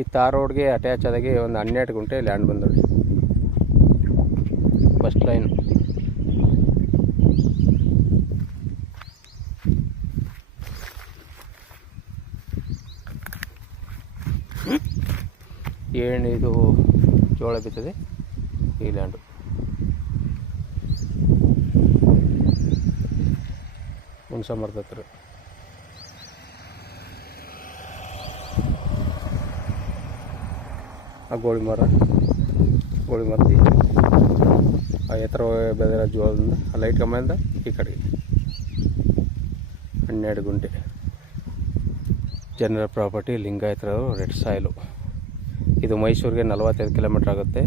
ಈ ತಾರ್ ರೋಡ್ಗೆ ಅಟ್ಯಾಚ್ ಆದಾಗೆ ಒಂದು 12 ಗುಂಟೆ ಲ್ಯಾಂಡ್ ಬಂದೋಳಿ. ಫಸ್ಟ್ ಲೈನ್ ಇದು ಜೋಳ ಬಿತ್ತದೆ ಈ ಲ್ಯಾಂಡು. ಹುಣಸ ಮರದ ಹತ್ರ ಆ ಗೋಳಿ ಮರದ ಆ ಎತ್ತರ ಬೆಳೆದಿರೋ ಜೋಳದಿಂದ ಆ ಲೈಟ್ ಕಂಬದಿಂದ ಈ ಕಡೆಗೆ 12 ಗುಂಟೆ ಜನರಲ್ ಪ್ರಾಪರ್ಟಿ. ಲಿಂಗಾಯತರು ರೆಡ್ ಸಾಯಿಲು. ಇದು ಮೈಸೂರಿಗೆ 45 ಕಿಲೋಮೀಟ್ರ್ ಆಗುತ್ತೆ.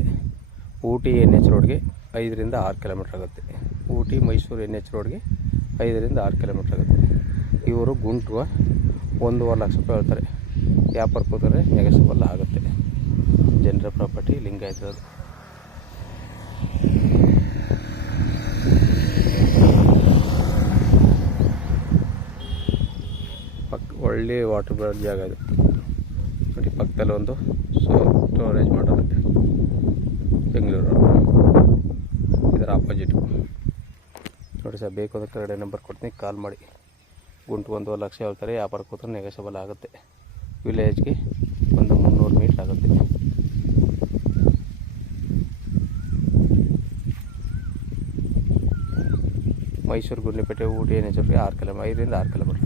ಊಟಿ NH ರೋಡ್ಗೆ 5 ರಿಂದ 6 ಕಿಲೋಮೀಟ್ರ್ ಆಗುತ್ತೆ. ಊಟಿ ಮೈಸೂರು NH ರೋಡ್ಗೆ 5 ರಿಂದ 6 ಕಿಲೋಮೀಟ್ರ್ ಆಗುತ್ತೆ. ಇವರು ಗುಂಟು 1.5 ಲಕ್ಷ ರೂಪಾಯಿ ಹೇಳ್ತಾರೆ. ವ್ಯಾಪಾರಕ್ಕೆ ಹೋದರೆ ನೆಗೆಸಬಲ್ ಆಗುತ್ತೆ. ಜನರಲ್ ಪ್ರಾಪರ್ಟಿ ಲಿಂಗಾಯತರದು. ಒಳ್ಳೆ ವಾಟರ್ ಬರೋ ಜಾಗ ಇದು ನೋಡಿ. ಪಕ್ಕದಲ್ಲಿ ಒಂದು ಸ್ಟೋರೇಜ್ ಮಾಡೋದು ಬೆಂಗಳೂರು. ಇದರ ಆಪೋಸಿಟ್ ನೋಡಿ ಸರ್. ಬೇಕು ಅಂದರೆ ಕೆಳಗಡೆ ನಂಬರ್ ಕೊಡ್ತೀನಿ, ಕಾಲ್ ಮಾಡಿ. ಗುಂಟು 1.5 ಲಕ್ಷ ಹೇಳ್ತಾರೆ. ವ್ಯಾಪಾರಕ್ಕೆ ಹೋದ್ರೆ ನೆಗೆಸಬಲ್ ಆಗುತ್ತೆ. ವಿಲೇಜ್ಗೆ ಒಂದು 300 ಮೀಟ್ರ್ ಆಗುತ್ತೆ. ಮೈಸೂರು ಗುಂಡ್ಲುಪೇಟೆ ಊಟಿ NH 5 ರಿಂದ 6 ಕಿಲೋಮೀಟ್ರ್.